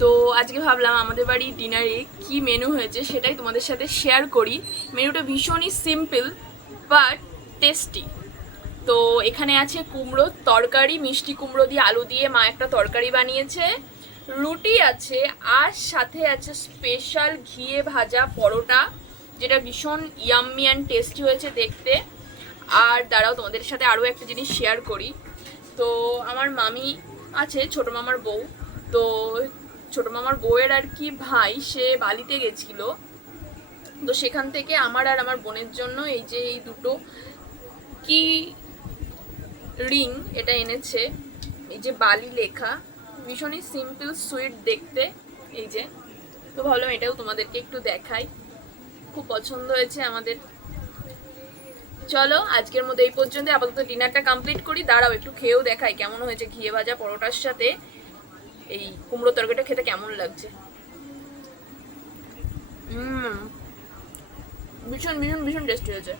তো আজকে ভাবলাম আমাদের বাড়ি ডিনারে কি মেনু হয়েছে সেটাই তোমাদের সাথে শেয়ার করি। মেনুটা ভীষণই সিম্পল বাট টেস্টি। তো এখানে আছে কুমড়োর তরকারি, মিষ্টি কুমড়ো দিয়ে আলু দিয়ে মা একটা তরকারি বানিয়েছে, রুটি আছে, আর সাথে আছে স্পেশাল ঘিয়ে ভাজা পরোটা, যেটা ভীষণ ইয়াম্মি অ্যান্ড টেস্টি হয়েছে দেখতে। আর দাঁড়াও তোমাদের সাথে আরও একটা জিনিস শেয়ার করি। তো আমার মামি আছে, ছোটো মামার বউ। তো ছোটো মামার বউয়ের আর কি ভাই, সে বালিতে গেছিল। তো সেখান থেকে আমার আর আমার বোনের জন্য এই যে এই দুটো কি রিং এটা এনেছে, এই যে বালি লেখা, ভীষণই সিম্পল সুইট দেখতে। এই যে, তো ভাবলাম এটাও তোমাদেরকে একটু দেখাই, খুব পছন্দ হয়েছে আমাদের। চলো আজকের মতো এই পর্যন্ত, আপাতত ডিনারটা কমপ্লিট করি। দাঁড়াও একটু খেয়েও দেখাই কেমন হয়েছে ঘিয়ে ভাজা পরোটার সাথে এই কুমড়ো তরকারিটা খেতে কেমন লাগছে। ভীষণ ভীষণ ভীষণ টেস্টি হয়েছে।